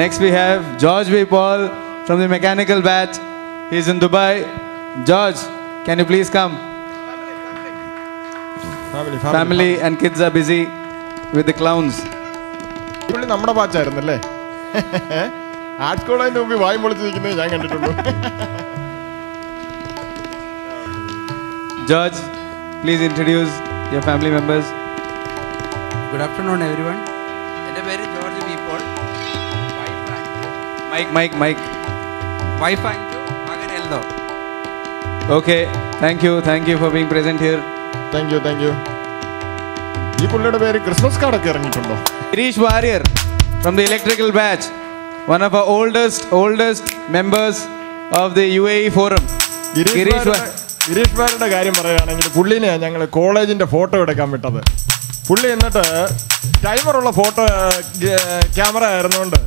Next we have George V. Paul from the mechanical batch. He's in Dubai. George, can you please come? Family and kids are busy with the clowns. പുള്ളി നമ്മുടെ ബാച്ചായിരുന്നല്ലേ? Arts കോളേജിന്റെ മുമ്പിൽ വായും പൊളിച്ചിരിക്കുന്നത് ഞാൻ കണ്ടിട്ടുള്ളൂ. George, please introduce your family members. Good afternoon, everyone. എൻ്റെ പേര് George V Paul. Mike. Wife and മകൻ Eldho. Okay, thank you for being present here. Thank you. ഈ പുള്ളിയുടെ പേര് ക്രിസ്മസ് കാർഡൊക്കെ ഇറങ്ങിയിട്ടുണ്ടോ? Girish Warrior from the electrical batch, one of our oldest members of the UAE forum. Girish വാര്യരുടെ കാര്യം പറയുകയാണെങ്കിൽ പുള്ളിനെ ഞങ്ങൾ കോളേജിന്റെ ഫോട്ടോ എടുക്കാൻ വിട്ടത്. പുള്ളി എന്നിട്ട് ടൈമറുള്ള ഫോട്ടോ ക്യാമറ ആയിരുന്നുകൊണ്ട്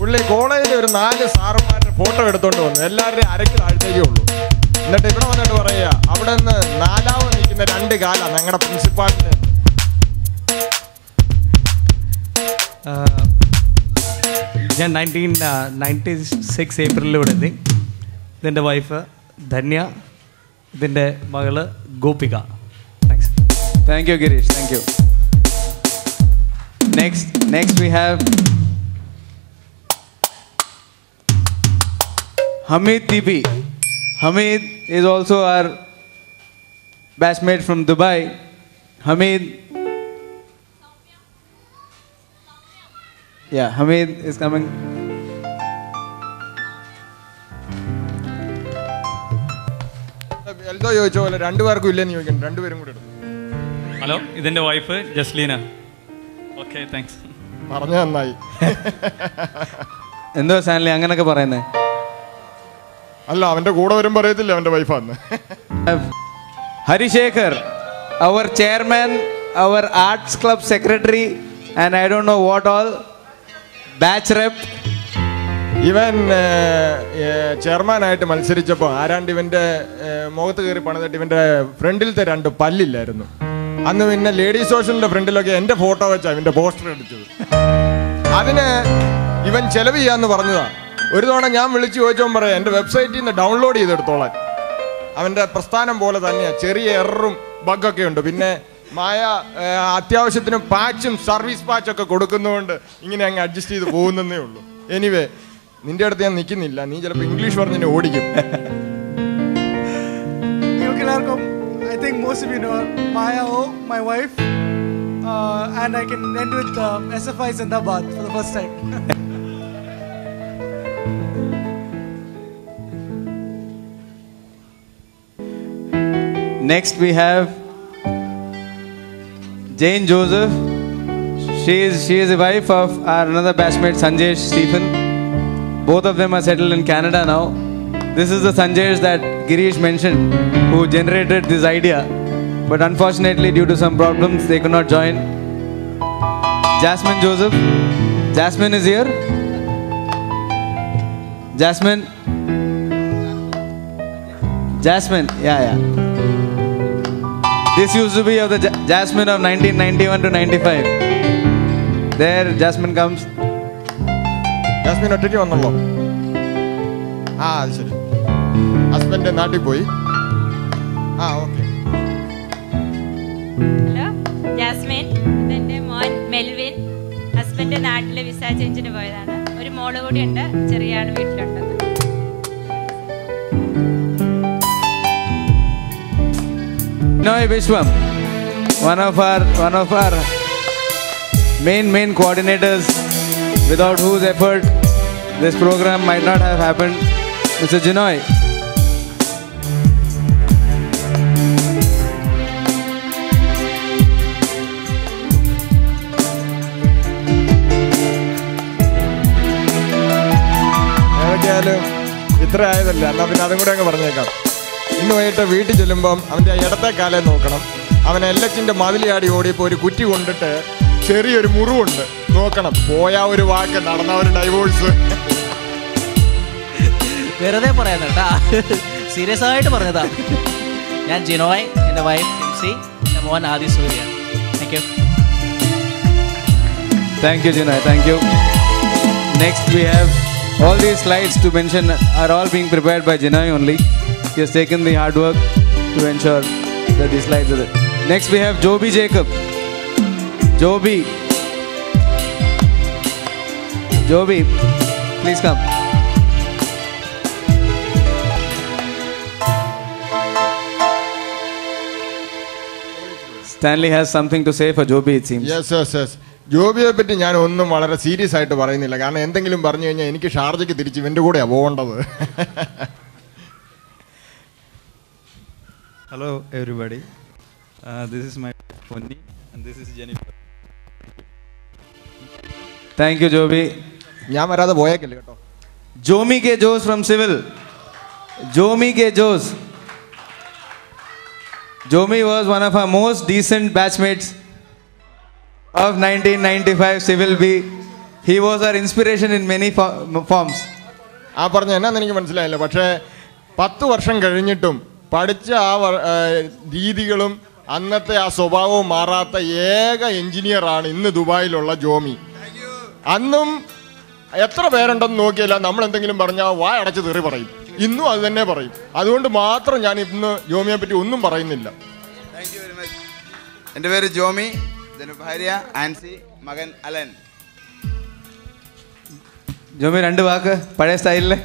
പുള്ളി കോളേജിൽ ഒരു 4 സാറുമാരുടെ ഫോട്ടോ എടുത്തോണ്ട് വന്നു. എല്ലാവരുടെയും അരയ്ക്ക് താഴ്ത്തേക്കേ ഉള്ളൂ. എന്നിട്ട് ഇവിടെ വന്നിട്ട് പറയുക, അവിടെ നിന്ന് 4ാമത് നിൽക്കുന്ന 2 കാലാണ് ഞങ്ങളുടെ പ്രിൻസിപ്പാളിന്. ഞാൻ 1996 ഏപ്രിലിൽ ഇവിടെ എത്തി. ഇതെൻ്റെ വൈഫ് ധന്യ, ഇതിൻ്റെ മകള് Gopika. Thanks. Thank you, Girish. Thank you. Next we have Hamid TP. Hamid is also our batchmate from Dubai. Hamid. Yeah, Hamid is coming. Eldho ചോദിച്ച പോലെ 2 പേർക്കും ഇല്ലെന്ന് ചോദിക്കണം. 2 പേരും കൂടെ എടുത്തു. ഹലോ, ഇതെൻ്റെ വൈഫ് ജസ്ലീന. Okay, thanks. പറഞ്ഞു നന്നായി. എന്തോ സാൻലി അങ്ങനൊക്കെ പറയുന്നേ? അല്ല, അവന്റെ കൂടെ വരും പറയത്തില്ല അവന്റെ വൈഫാന്ന്. Harishekhar, our chairman, our arts club secretary, and I don't know what all, batch rep. ഇവൻ ചെയർമാനായിട്ട് മത്സരിച്ചപ്പോൾ ആരാണ്ട് ഇവന്റെ മുഖത്ത് കയറി പണിതിട്ട് ഇവന്റെ ഫ്രണ്ടിലത്തെ 2 പല്ലില്ലായിരുന്നു. അന്ന് പിന്നെ ലേഡീസ് ഹോസ്റ്റലിന്റെ ഫ്രണ്ടിലൊക്കെ എന്റെ ഫോട്ടോ വെച്ചാ ഇവന്റെ പോസ്റ്റർ അടിച്ചത്. അതിന് ഇവൻ ചെലവ് ചെയ്യാന്ന് പറഞ്ഞതാ. ഒരു തവണ ഞാൻ വിളിച്ചു ചോദിച്ചവൻ പറയാം, എൻ്റെ വെബ്സൈറ്റിൽ നിന്ന് ഡൗൺലോഡ് ചെയ്തെടുത്തോളാൻ. അവൻ്റെ പ്രസ്ഥാനം പോലെ തന്നെയാണ്. ചെറിയ എററും ബഗ്ഗൊക്കെ ഉണ്ട്. പിന്നെ മായ അത്യാവശ്യത്തിന് പാച്ചും സർവീസ് പാച്ചൊക്കെ കൊടുക്കുന്നതുകൊണ്ട് ഇങ്ങനെ അങ്ങ് അഡ്ജസ്റ്റ് ചെയ്ത് പോകുന്നതേ ഉള്ളൂ. എനിവേ, നിന്റെ അടുത്ത് ഞാൻ നിൽക്കുന്നില്ല. നീ ചിലപ്പോൾ ഇംഗ്ലീഷ് പറഞ്ഞ് എന്നെ ഓടിക്കും. I think most of you know Maya O, my wife, and I can end with SFI Zindabad for the first time. Next we have Jane Joseph. She is the wife of our another batchmate Sanjesh Stephen. Both of them are settled in Canada now. This is the Sanjesh that Girish mentioned, who generated this idea, but unfortunately due to some problems they could not join. Jasmine Joseph. Jasmine is here. Jasmine, yeah. This used to be of the Jasmine of 1991 to 95. There Jasmine comes. Jasmine ഒറ്റയ്ക്ക് വന്നല്ലോ. അത് ശരി. Husband നാട്ടിൽ പോയി. Okay. Hello, Jasmine. ഇതെന്റെ മോൻ Melvin. Husband നാട്ടിലെ visa ചേഞ്ചിന് പോയതാണ്. ഒരു മോള് കൂടി ഉണ്ട്. ചെറിയ ആള് വീട്ടിലുണ്ട്. Noy Vishwam, one of our main coordinators, without whose effort this program might not have happened, Mr. Jinoy. ഏതൊക്കെയായാലും ഇത്ര ആയതല്ല, എന്നാൽ പിന്നെ അതും കൂടെ അങ്ങ് പറഞ്ഞേക്കാം. ഇന്ന് വൈകിട്ട് വീട്ടിൽ ചെല്ലുമ്പം അവൻ്റെ ഇടത്തെ കാലം നോക്കണം. അവൻ എല്ലച്ചിൻ്റെ മതിലിയാടി ഓടിയപ്പോൾ ഒരു കുറ്റി കൊണ്ടിട്ട് ചെറിയൊരു മുറിവുണ്ട്, നോക്കണം. പോയാ ഒരു വാക്ക്, നടന്ന ഒരു ഡൈവോഴ്സ്. വെറുതെ പറയാൻ കേട്ടാ, സീരിയസ് ആയിട്ട് പറഞ്ഞതാ. ഞാൻ ജിനോയ്, എൻ്റെ വൈഫ് ടിംസി, എൻ്റെ മോൻ Adi Surya. Thank you. Thank you, Jinoy. Thank you. Next we have all these slides to mention are all being prepared by Jinai only. He has taken the hard work to ensure that these slides are there. Next we have Joby Jacob. Joby, please come. Stanley has something to say for Joby, it seems. Yes. ജോബിയെ പറ്റി ഞാൻ ഒന്നും വളരെ serious ആയിട്ട് പറയുന്നില്ല. കാരണം എന്തെങ്കിലും പറഞ്ഞു കഴിഞ്ഞാൽ എനിക്ക് ഷാർജയ്ക്ക് തിരിച്ച് ഇവൻ്റെ കൂടെയാണ് പോകേണ്ടത്. Hello everybody. This is my Ponni and this is Jennifer. Thank you, Joby. ഞാൻ വരാതെ പോയേക്കല്ലേ കേട്ടോ. Jomi K. Jose from Civil. Jomi K. Jose. Jomi was one of our most decent batchmates of 1995 Civil B. He was our inspiration in many forms. ആ പറഞ്ഞ എന്നാന്ന് എനിക്ക് മനസ്സിലായില്ല. പക്ഷേ 10 വർഷം കഴിഞ്ഞിട്ടും പഠിച്ച ആ രീതികളും അന്നത്തെ ആ സ്വഭാവവും മാറാത്ത ഏക എഞ്ചിനീയറാണ് ഇന്ന് ദുബായിലുള്ള ജോമി. അന്നും എത്ര പേരുണ്ടെന്ന് നോക്കിയല്ല നമ്മൾ എന്തെങ്കിലും പറഞ്ഞാൽ വായ അടച്ച് തെറി പറയും. ഇന്നും അത് തന്നെ പറയും. അതുകൊണ്ട് മാത്രം ഞാൻ ഇന്ന് ജോമിയെ പറ്റി ഒന്നും പറയുന്നില്ല. Thank you very much. എൻ്റെ പേര് ജോമി, ഇതിൻ്റെ ഭാര്യ ആൻസി, മകൻ അലൻ. ജോമി രണ്ട് വാക്ക് പഴയ സ്റ്റൈലിലെ.